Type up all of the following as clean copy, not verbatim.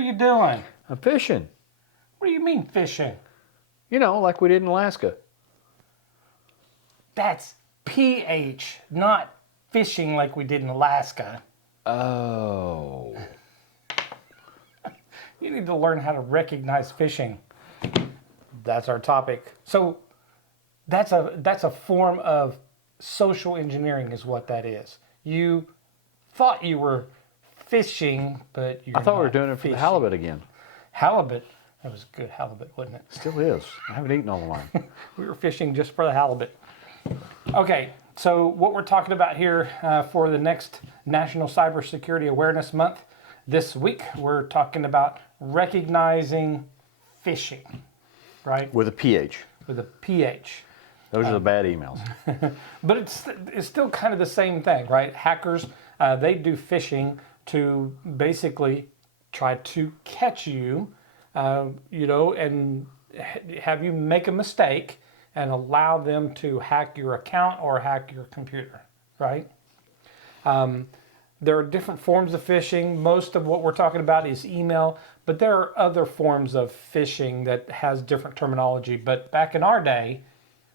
are you doing? I'm fishing. What do you mean fishing? You know, like we did in Alaska. That's PH, not fishing like we did in Alaska. Oh. You need to learn how to recognize phishing. That's our topic. So that's a form of social engineering is what that is. You thought you were fishing, but you're I thought we were not doing it for fishing. the halibut again. Halibut. That was good halibut, wasn't it? Still is. I haven't eaten all the line. We were fishing just for the halibut. Okay, so what we're talking about here for the next National Cybersecurity Awareness Month, this week we're talking about recognizing phishing, right? With a PH. With a PH. Those are the bad emails. But it's still kind of the same thing, right? Hackers, they do phishing to basically try to catch you, and have you make a mistake and allow them to hack your account or hack your computer, right? There are different forms of phishing. Most of what we're talking about is email, but there are other forms of phishing that has different terminology. But back in our day,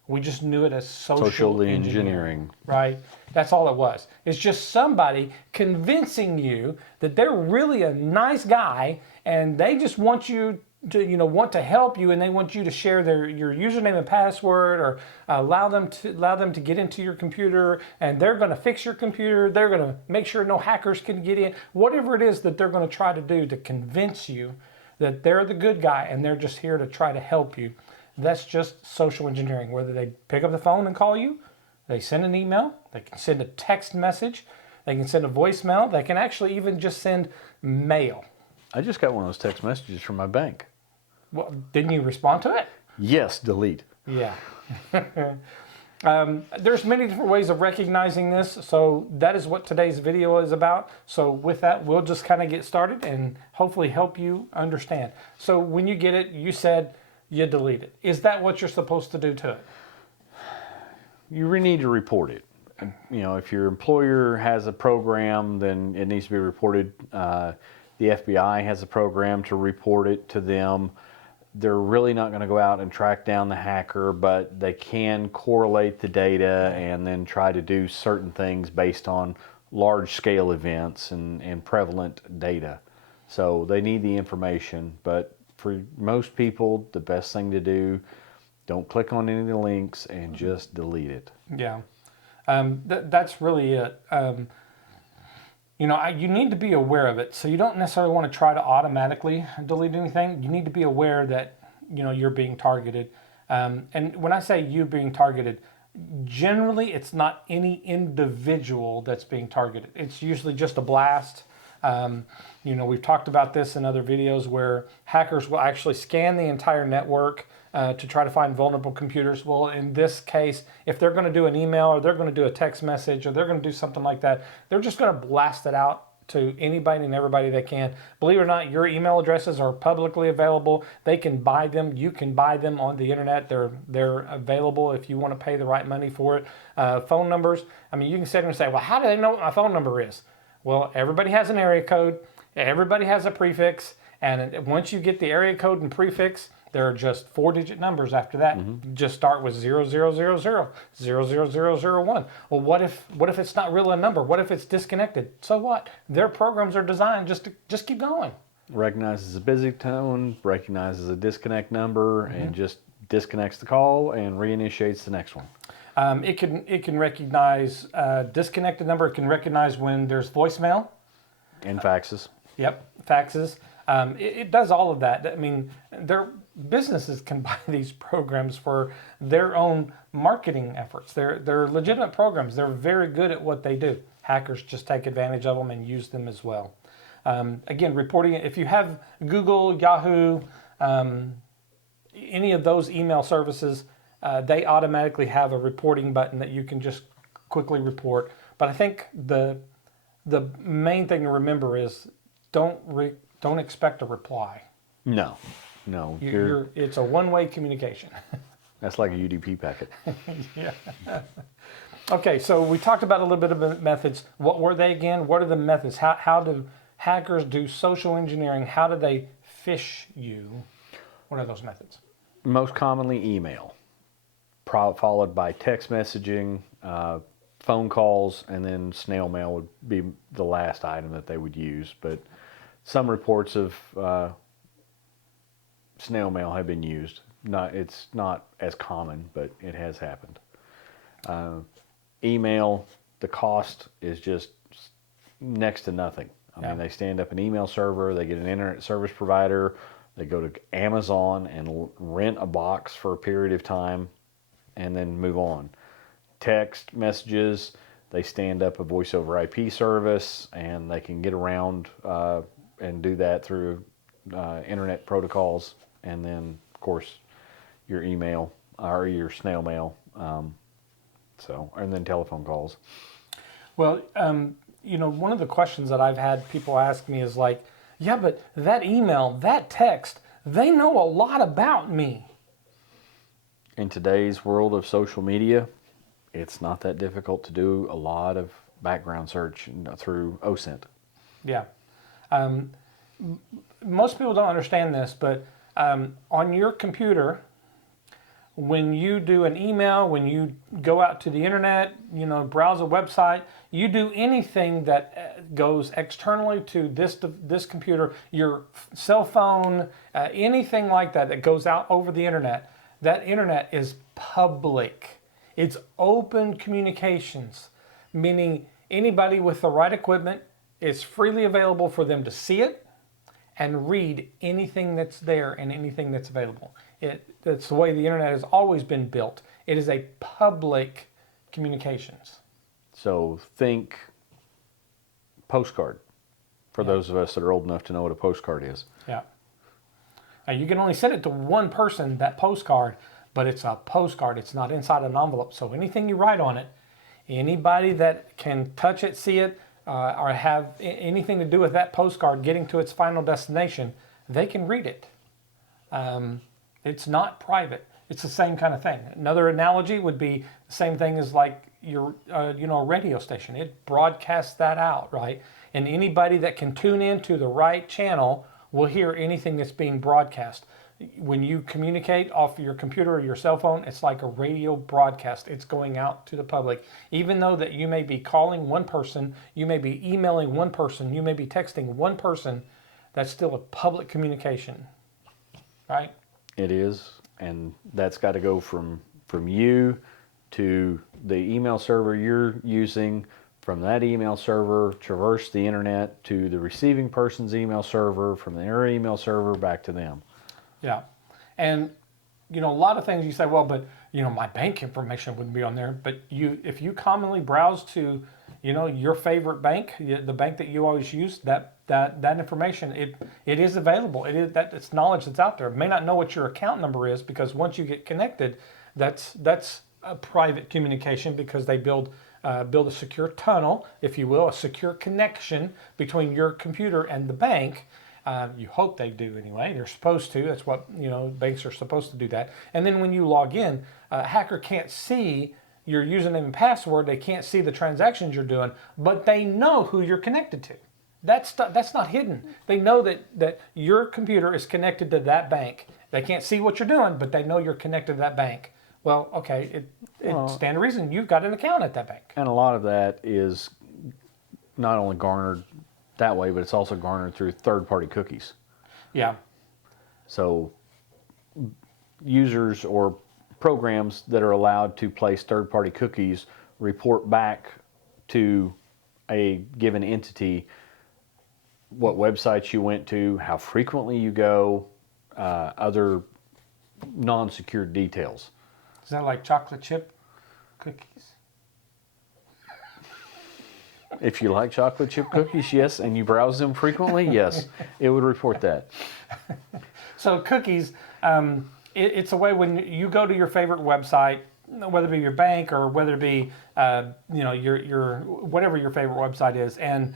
we just knew it as social engineering, right? That's all it was. It's just somebody convincing you that they're really a nice guy and they just want you to, want to help you, and they want you to share your username and password, or allow them to get into your computer, and they're going to fix your computer. They're going to make sure no hackers can get in. Whatever it is that they're going to try to do to convince you that they're the good guy and they're just here to try to help you. That's just social engineering. Whether they pick up the phone and call you, they send an email, they can send a text message, they can send a voicemail, they can actually even just send mail. I just got one of those text messages from my bank. Well, didn't you respond to it? Yes, delete. Yeah. There's many different ways of recognizing this, so that is what today's video is about. So with that, we'll just kind of get started and hopefully help you understand. So when you get it, you said you delete it. Is that what you're supposed to do to it? You really need to report it. If your employer has a program, then it needs to be reported. The FBI has a program to report it to them. They're really not going to go out and track down the hacker, but they can correlate the data and then try to do certain things based on large-scale events and prevalent data. So they need the information, but for most people, the best thing to do, don't click on any of the links and just delete it. Yeah, that's really it. You need to be aware of it. So you don't necessarily want to try to automatically delete anything. You need to be aware that, you're being targeted. And when I say you being targeted, generally it's not any individual that's being targeted. It's usually just a blast. We've talked about this in other videos where hackers will actually scan the entire network to try to find vulnerable computers. Well, in this case, if they're going to do an email or they're going to do a text message or they're going to do something like that, they're just going to blast it out to anybody and everybody they can. Believe it or not, your email addresses are publicly available. They can buy them. You can buy them on the internet. They're available if you want to pay the right money for it. Phone numbers. You can sit there and say, well, how do they know what my phone number is? Well, everybody has an area code. Everybody has a prefix. And once you get the area code and prefix, there are just 4-digit numbers after that. Just start with 0000, 00001. Well, what if it's not really a number? What if it's disconnected? So what? Their programs are designed just keep going. Recognizes a busy tone, recognizes a disconnect number, and just disconnects the call and reinitiates the next one. It can recognize disconnected number. It can recognize when there's voicemail. And faxes. Yep, faxes. It does all of that. Their businesses can buy these programs for their own marketing efforts. They're legitimate programs. They're very good at what they do. Hackers just take advantage of them and use them as well. Again, reporting it. If you have Google, Yahoo, any of those email services, they automatically have a reporting button that you can just quickly report. But I think the main thing to remember is don't expect a reply. No. It's a one-way communication. That's like a UDP packet. Yeah. Okay, so we talked about a little bit of methods. What were they again? What are the methods? How hackers do social engineering, how do they phish you? What are those methods? Most commonly email, followed by text messaging, phone calls, and then snail mail would be the last item that they would use. But some reports of snail mail have been used. It's not as common, but it has happened. Email, the cost is just next to nothing. I mean, they stand up an email server, they get an internet service provider, they go to Amazon and rent a box for a period of time, and then move on. Text messages, they stand up a voice over IP service, and they can get around and do that through internet protocols, and then of course your email or your snail mail, and then telephone calls. Well, one of the questions that I've had people ask me is like, yeah, but that email, that text, they know a lot about me. In today's world of social media, it's not that difficult to do a lot of background search through OSINT. Yeah. Most people don't understand this, but on your computer, when you do an email, when you go out to the internet, browse a website, you do anything that goes externally to this computer, your cell phone, anything like that goes out over the internet, that internet is public. It's open communications, meaning anybody with the right equipment, is freely available for them to see it and read anything that's there and anything that's available. That's the way the internet has always been built. It is a public communications. So think postcard, for those of us that are old enough to know what a postcard is. Yeah. Now you can only send it to one person, that postcard, but it's a postcard. It's not inside an envelope. So anything you write on it, anybody that can touch it, see it, or have anything to do with that postcard getting to its final destination, they can read it. It's not private. It's the same kind of thing. Another analogy would be the same thing as like your, a radio station. It broadcasts that out, right? And anybody that can tune into the right channel will hear anything that's being broadcast. When you communicate off your computer or your cell phone, it's like a radio broadcast. It's going out to the public. Even though that you may be calling one person, you may be emailing one person, you may be texting one person, that's still a public communication, right? It is, and that's got to go from you to the email server you're using, from that email server, traverse the internet to the receiving person's email server, from their email server back to them. Yeah. And, a lot of things you say, well, but, my bank information wouldn't be on there. But if you commonly browse to, your favorite bank, the bank that you always use, that information, it is available. It's knowledge that's out there. It may not know what your account number is, because once you get connected, that's a private communication, because they build a secure tunnel, if you will, a secure connection between your computer and the bank. You hope they do anyway. They're supposed to. That's what, banks are supposed to do that. And then when you log in, a hacker can't see your username and password. They can't see the transactions you're doing, but they know who you're connected to. That's not hidden. They know that your computer is connected to that bank. They can't see what you're doing, but they know you're connected to that bank. Well, okay, it stands to reason you've got an account at that bank. And a lot of that is not only garnered that way, but it's also garnered through third-party cookies. Yeah. So users or programs that are allowed to place third-party cookies report back to a given entity what websites you went to, how frequently you go, other non-secured details. Is that like chocolate chip cookies? If you like chocolate chip cookies, yes, and you browse them frequently, yes, it would report that. So cookies, it's a way when you go to your favorite website, whether it be your bank or whether it be your whatever your favorite website is, and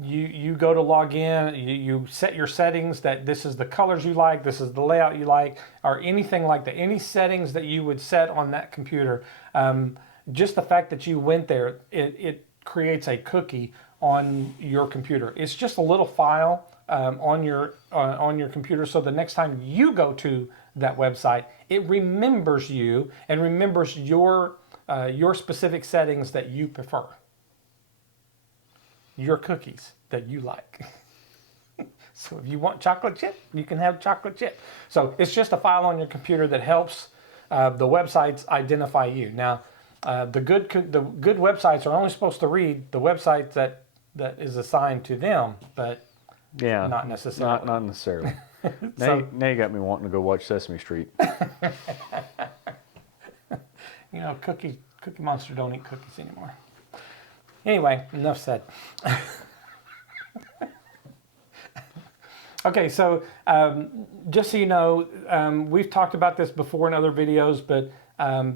you go to log in, you set your settings that this is the colors you like, this is the layout you like, or anything like that, any settings that you would set on that computer. Just the fact that you went there, it creates a cookie on your computer. It's just a little file on your computer, so the next time you go to that website, it remembers you and remembers your specific settings that you prefer, your cookies that you like. So if you want chocolate chip, you can have chocolate chip. So it's just a file on your computer that helps the websites identify you. Now, the good websites are only supposed to read the websites that is assigned to them, but not necessarily. Not necessarily. So, now you got me wanting to go watch Sesame Street. you know, Cookie Monster don't eat cookies anymore. Anyway, enough said. Okay, so just so you know, we've talked about this before in other videos, but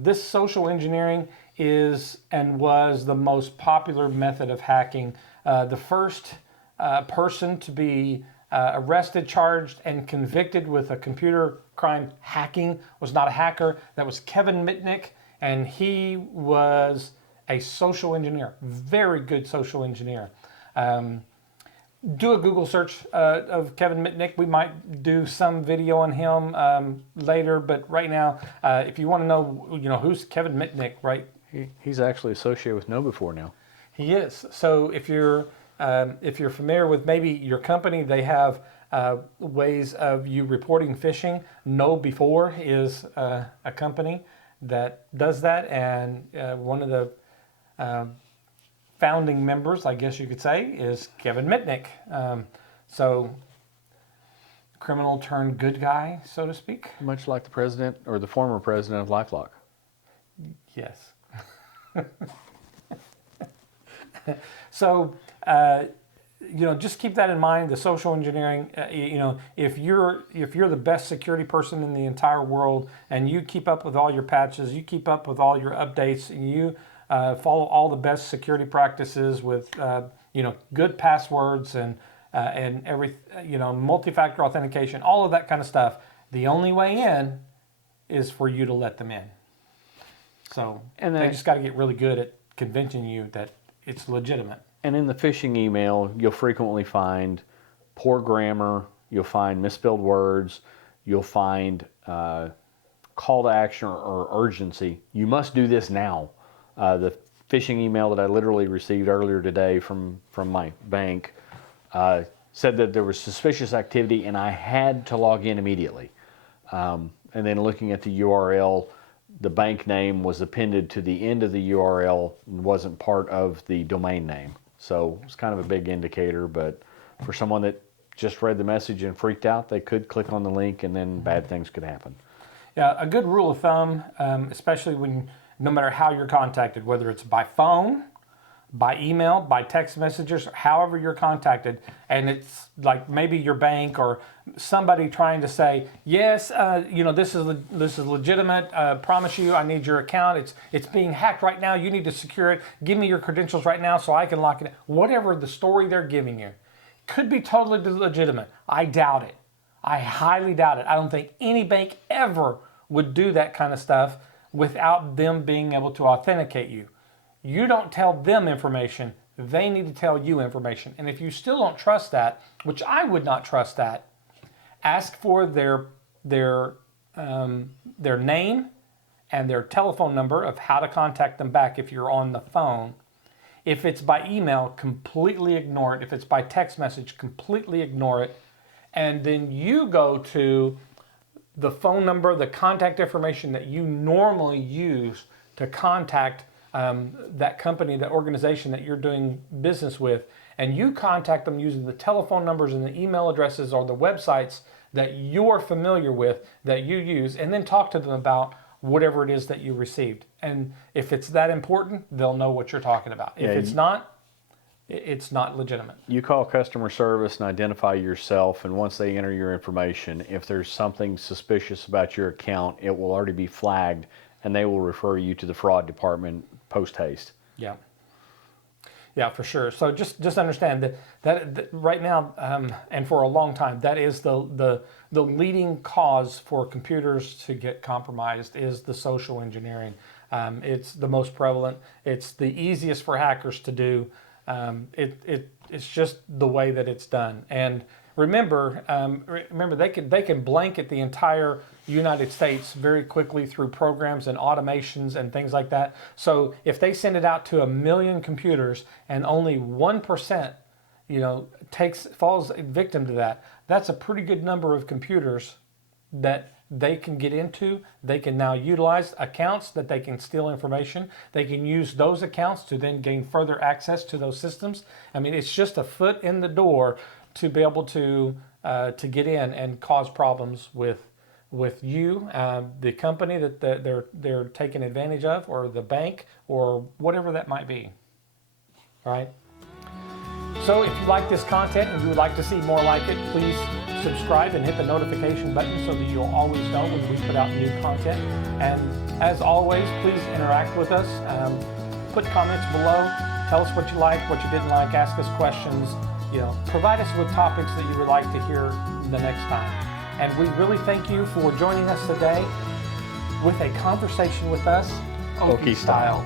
this social engineering is and was the most popular method of hacking. The first person to be arrested, charged, and convicted with a computer crime hacking was not a hacker. That was Kevin Mitnick, and he was a social engineer, very good social engineer. Do a Google search of Kevin Mitnick. We might do some video on him later, but right now, if you want to know, who's Kevin Mitnick, right? He's actually associated with KnowBe4 now. He is. So if you're familiar with maybe your company, they have ways of you reporting phishing. KnowBe4 is a company that does that, and one of the founding members, I guess you could say, is Kevin Mitnick. So criminal turned good guy, so to speak. Much like the president or the former president of LifeLock. Yes. So, just keep that in mind. The social engineering, if you're the best security person in the entire world, and you keep up with all your patches, you keep up with all your updates, and you follow all the best security practices with good passwords and every multi-factor authentication, all of that kind of stuff. The only way in is for you to let them in. So they just got to get really good at convincing you that it's legitimate. And in the phishing email, you'll frequently find poor grammar, you'll find misspelled words, you'll find call to action or urgency. You must do this now. The phishing email that I literally received earlier today from my bank said that there was suspicious activity and I had to log in immediately. And then looking at the URL, the bank name was appended to the end of the URL and wasn't part of the domain name. So it's kind of a big indicator, but for someone that just read the message and freaked out, they could click on the link and then bad things could happen. Yeah, a good rule of thumb, especially when no matter how you're contacted, whether it's by phone, by email, by text messages, however you're contacted, and it's like maybe your bank or somebody trying to say, yes, this is legitimate. Promise you, I need your account. It's being hacked right now. You need to secure it. Give me your credentials right now so I can lock it in. Whatever the story they're giving you could be totally legitimate. I doubt it. I highly doubt it. I don't think any bank ever would do that kind of stuff without them being able to authenticate you. You don't tell them information, they need to tell you information. And if you still don't trust that, which I would not trust that, ask for their name and their telephone number of how to contact them back if you're on the phone. If it's by email, completely ignore it. If it's by text message, completely ignore it. And then you go to the phone number, the contact information that you normally use to contact that company, that organization that you're doing business with, and you contact them using the telephone numbers and the email addresses or the websites that you're familiar with, that you use, and then talk to them about whatever it is that you received. And if it's that important, they'll know what you're talking about. If it's not, it's not legitimate. You call customer service and identify yourself, and once they enter your information, if there's something suspicious about your account, it will already be flagged, and they will refer you to the fraud department post haste. Yeah. Yeah, for sure. So just understand that right now and for a long time, that is the leading cause for computers to get compromised is the social engineering. It's the most prevalent. It's the easiest for hackers to do. It's just the way that it's done. And remember, they can blanket the entire United States very quickly through programs and automations and things like that. So if they send it out to 1 million computers and only 1%, falls victim to that, that's a pretty good number of computers that they can get into. They can now utilize accounts that they can steal information. They can use those accounts to then gain further access to those systems. I mean, it's just a foot in the door to be able to get in and cause problems with you, the company that they're taking advantage of, or the bank, or whatever that might be. All right. So if you like this content and you would like to see more like it, please subscribe and hit the notification button so that you'll always know when we put out new content. And as always, please interact with us. Put comments below. Tell us what you like, what you didn't like. Ask us questions. Provide us with topics that you would like to hear the next time. And we really thank you for joining us today with a conversation with us, Okie style.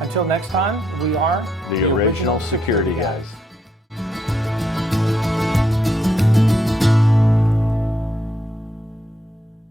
Until next time, we are the original security guys.